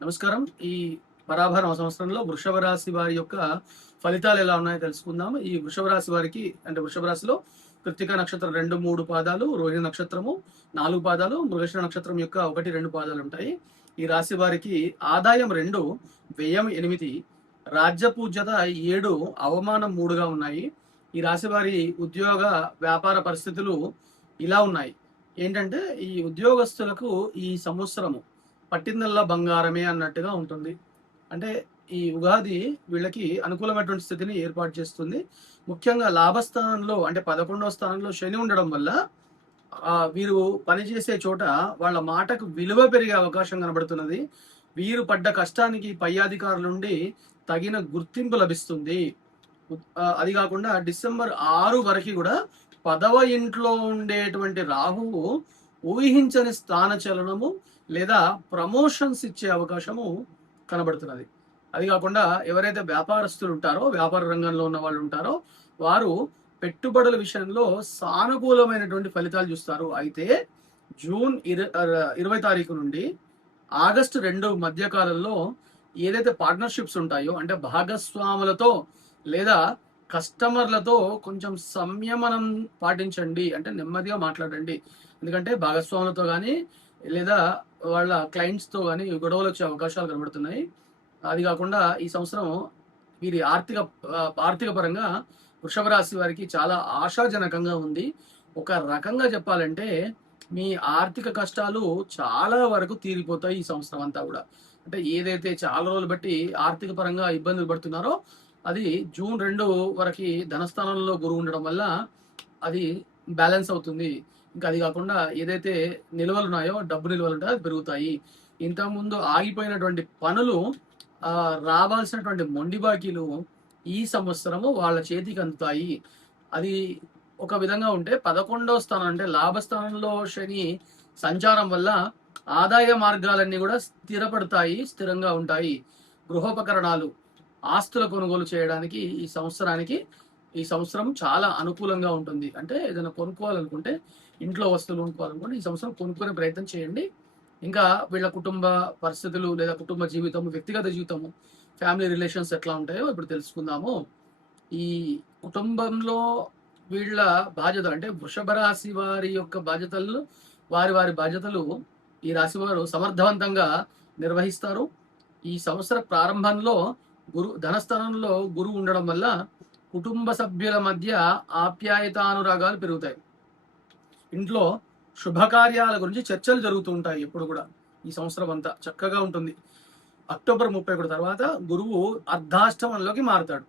నమస్కారం. ఈ పరాభవ సంవత్సరంలో వృషభ రాశి వారి యొక్క ఫలితాలు ఎలా ఉన్నాయో తెలుసుకుందాం. ఈ వృషభ రాశి వారికి అంటే వృషభ రాశిలో కృత్తిక నక్షత్రం 2, 3 పాదాలు, రోహిణి నక్షత్రము 4 పాదాలు, మృగశిర నక్షత్రం యొక్క 1, 2 పాదాలు ఉంటాయి. ఈ రాశి వారికి ఆదాయం 2, వ్యయం 8, రాజ్యపూజ్యత 7, అవమానం 3గా ఉన్నాయి. ఈ రాశి వారి ఉద్యోగ వ్యాపార పరిస్థితులు ఇలా ఉన్నాయి. ఏంటంటే ఈ ఉద్యోగస్తులకు ఈ సంవత్సరము పట్టిందల్లా బంగారమే అన్నట్టుగా ఉంటుంది. అంటే ఈ ఉగాది వీళ్ళకి అనుకూలమైనటువంటి స్థితిని ఏర్పాటు చేస్తుంది. ముఖ్యంగా లాభస్థానంలో అంటే 11వ స్థానంలో శని ఉండడం వల్ల వీరు పనిచేసే చోట వాళ్ళ మాటకు విలువ పెరిగే అవకాశం కనబడుతున్నది. వీరు పడ్డ కష్టానికి పై అధికారుల నుండి తగిన గుర్తింపు లభిస్తుంది. అది కాకుండా డిసెంబర్ 6 వరకు కూడా 10వ ఇంట్లో ఉండేటువంటి రాహువు ఊహించని స్థాన చలనము లేదా ప్రమోషన్స్ ఇచ్చే అవకాశము కనబడుతున్నది. అది కాకుండా ఎవరైతే వ్యాపారస్తులు ఉంటారో, వ్యాపార రంగంలో ఉన్న వాళ్ళు ఉంటారో వారు పెట్టుబడుల విషయంలో సానుకూలమైనటువంటి ఫలితాలు చూస్తారు. అయితే జూన్ 20 తారీఖు నుండి ఆగస్టు 2 మధ్యకాలంలో ఏదైతే పార్ట్నర్షిప్స్ ఉంటాయో అంటే భాగస్వాములతో లేదా కస్టమర్లతో కొంచెం సంయమనం పాటించండి. అంటే నెమ్మదిగా మాట్లాడండి. ఎందుకంటే భాగస్వాములతో కానీ లేదా వాళ్ళ క్లయింట్స్తో కానీ గొడవలు వచ్చే అవకాశాలు కనబడుతున్నాయి. అది కాకుండా ఈ సంవత్సరం వీరి ఆర్థిక పరంగా వృషభ రాశి వారికి చాలా ఆశాజనకంగా ఉంది. ఒక రకంగా చెప్పాలంటే మీ ఆర్థిక కష్టాలు చాలా వరకు తీరిపోతాయి ఈ సంవత్సరం అంతా కూడా. అంటే ఏదైతే చాలా రోజులు బట్టి ఆర్థిక పరంగా ఇబ్బందులు పడుతున్నారో అది జూన్ 2 వరకు ధనస్థానంలో గురువు ఉండడం వల్ల అది బ్యాలెన్స్ అవుతుంది. ఇంకా అది కాకుండా ఏదైతే నిల్వలు ఉన్నాయో డబ్బు నిల్వలు ఉంటాయో అది పెరుగుతాయి. ఇంతకుముందు ఆగిపోయినటువంటి పనులు రావాల్సినటువంటి మొండి బాకీలు ఈ సంవత్సరము వాళ్ళ చేతికి అందుతాయి. అది ఒక విధంగా ఉంటే 11వ స్థానం అంటే లాభస్థానంలో శని సంచారం వల్ల ఆదాయ మార్గాలన్నీ కూడా స్థిరపడతాయి, స్థిరంగా ఉంటాయి. గృహోపకరణాలు, ఆస్తుల కొనుగోలు చేయడానికి ఈ సంవత్సరం చాలా అనుకూలంగా ఉంటుంది. అంటే ఏదైనా కొనుక్కోవాలనుకుంటే, ఇంట్లో వస్తువులు కొనుక్కోవాలనుకుంటే ఈ సంవత్సరం కొనుక్కునే ప్రయత్నం చేయండి. ఇంకా వీళ్ళ కుటుంబ పరిస్థితులు లేదా కుటుంబ జీవితము, వ్యక్తిగత జీవితము, ఫ్యామిలీ రిలేషన్స్ ఎట్లా ఉంటాయో ఇప్పుడు తెలుసుకుందాము. ఈ కుటుంబంలో వీళ్ళ బాధ్యతలు అంటే వృషభ రాశి వారి యొక్క బాధ్యతలు వారి బాధ్యతలు ఈ రాశి వారు సమర్థవంతంగా నిర్వహిస్తారు. ఈ సంవత్సర ప్రారంభంలో ధనస్థానంలో గురువు ఉండడం వల్ల కుటుంబ సభ్యుల మధ్య ఆప్యాయతానురాగాలు పెరుగుతాయి. ఇంట్లో శుభకార్యాల గురించి చర్చలు జరుగుతూ ఉంటాయి. ఎప్పుడు కూడా ఈ సంవత్సరం అంతా చక్కగా ఉంటుంది. అక్టోబర్ 31 తర్వాత గురువు అర్ధాష్టమంలోకి మారుతాడు.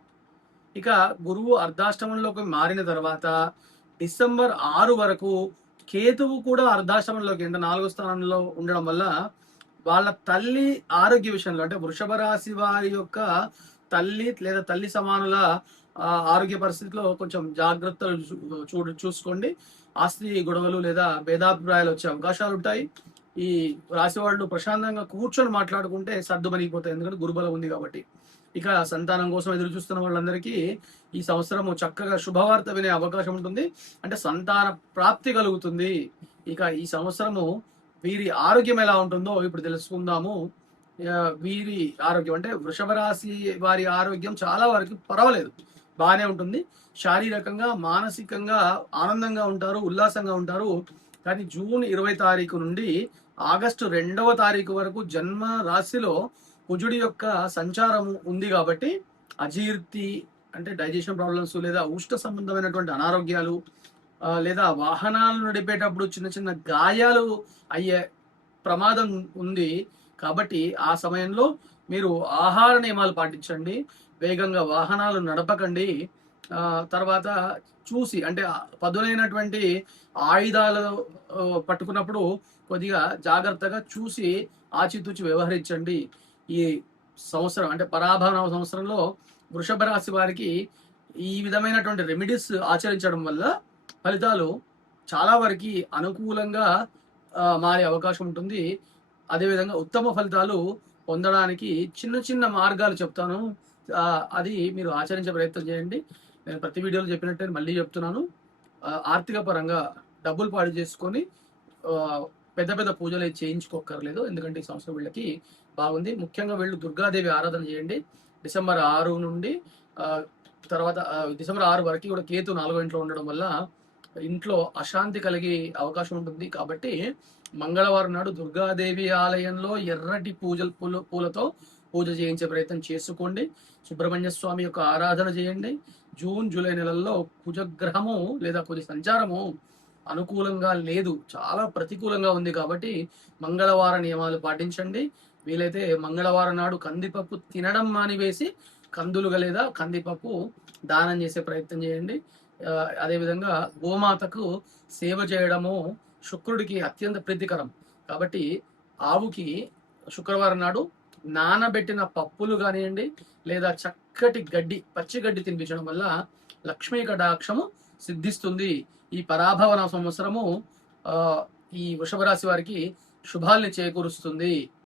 ఇక గురువు అర్ధాష్టమంలోకి మారిన తర్వాత డిసెంబర్ 6 వరకు కేతువు కూడా అర్ధాష్టమంలోకి అంటే 4వ స్థానంలో ఉండడం వల్ల వాళ్ళ తల్లి ఆరోగ్య విషయంలో అంటే వృషభ రాశి వారి యొక్క తల్లి లేదా తల్లి సమానుల ఆరోగ్య పరిస్థితిలో కొంచెం జాగ్రత్తలు చూసుకోండి. ఆస్తి గొడవలు లేదా భేదాభిప్రాయాలు వచ్చే అవకాశాలు ఉంటాయి. ఈ రాశి వాళ్ళు ప్రశాంతంగా కూర్చొని మాట్లాడుకుంటే సర్దుమణిగిపోతాయి. ఎందుకంటే గురుబలం ఉంది కాబట్టి. ఇక సంతానం కోసం ఎదురు చూస్తున్న వాళ్ళందరికీ ఈ సంవత్సరం చక్కగా శుభవార్త వినే అవకాశం ఉంటుంది. అంటే సంతాన ప్రాప్తి కలుగుతుంది. ఇక ఈ సంవత్సరము వీరి ఆరోగ్యం ఎలా ఉంటుందో ఇప్పుడు తెలుసుకుందాము. వీరి ఆరోగ్యం అంటే వృషభ రాశి వారి ఆరోగ్యం చాలా వరకు పర్వాలేదు, బాగానే ఉంటుంది. శారీరకంగా మానసికంగా ఆనందంగా ఉంటారు, ఉల్లాసంగా ఉంటారు. కానీ జూన్ 20 తారీఖు నుండి ఆగస్టు 2వ తారీఖు వరకు జన్మ రాశిలో కుజుడి యొక్క సంచారం ఉంది కాబట్టి అజీర్తి అంటే డైజెషన్ ప్రాబ్లమ్స్ లేదా ఉష్ణ సంబంధమైనటువంటి అనారోగ్యాలు లేదా వాహనాలు నడిపేటప్పుడు చిన్న చిన్న గాయాలు అయ్యే ప్రమాదం ఉంది. కాబట్టి ఆ సమయంలో మీరు ఆహార నియమాలు పాటించండి, వేగంగా వాహనాలు నడపకండి. తర్వాత చూసి అంటే పదునైనటువంటి ఆయుధాలు పట్టుకున్నప్పుడు కొద్దిగా జాగ్రత్తగా చూసి ఆచితూచి వ్యవహరించండి. ఈ సంవత్సరం అంటే పరాభవ సంవత్సరంలో వృషభ రాశి వారికి ఈ విధమైనటువంటి రెమెడీస్ ఆచరించడం వల్ల ఫలితాలు చాలా వరకు అనుకూలంగా మారే అవకాశం ఉంటుంది. అదేవిధంగా ఉత్తమ ఫలితాలు పొందడానికి చిన్న చిన్న మార్గాలు చెప్తాను, అది మీరు ఆచరించే ప్రయత్నం చేయండి. నేను ప్రతి వీడియోలో చెప్పినట్టే మళ్ళీ చెప్తున్నాను. ఆర్థిక పరంగా డబ్బులు పాడు చేసుకొని పెద్ద పెద్ద పూజలు అయితే చేయించుకోక్కర్లేదు, ఎందుకంటే ఈ సంవత్సరం వీళ్ళకి బాగుంది. ముఖ్యంగా వీళ్ళు దుర్గాదేవి ఆరాధన చేయండి. డిసెంబర్ 6 నుండి తర్వాత డిసెంబర్ 6 వరకు కూడా కేతు 4వ ఇంట్లో ఉండడం వల్ల ఇంట్లో అశాంతి కలిగే అవకాశం ఉంటుంది. కాబట్టి మంగళవారం నాడు దుర్గాదేవి ఆలయంలో ఎర్రటి పూలతో పూజ చేయించే ప్రయత్నం చేసుకోండి. సుబ్రహ్మణ్య స్వామి యొక్క ఆరాధన చేయండి. జూన్ జూలై నెలల్లో కుజగ్రహము లేదా కుజ సంచారము అనుకూలంగా లేదు, చాలా ప్రతికూలంగా ఉంది. కాబట్టి మంగళవార నియమాలు పాటించండి. వీలైతే మంగళవారం నాడు కందిపప్పు తినడం మానివేసి కందులుగా లేదా కందిపప్పు దానం చేసే ప్రయత్నం చేయండి. అదేవిధంగా గోమాతకు సేవ చేయడము శుక్రుడికి అత్యంత ప్రీతికరం. కాబట్టి ఆవుకి శుక్రవారం నాడు నానబెట్టిన పప్పులు కానివ్వండి లేదా చక్కటి గడ్డి, పచ్చి గడ్డి తినిపించడం వల్ల లక్ష్మీ కటాక్షము సిద్ధిస్తుంది. ఈ పరాభవన సంవత్సరము ఈ వృషభ రాశి వారికి శుభాల్ని చేకూరుస్తుంది.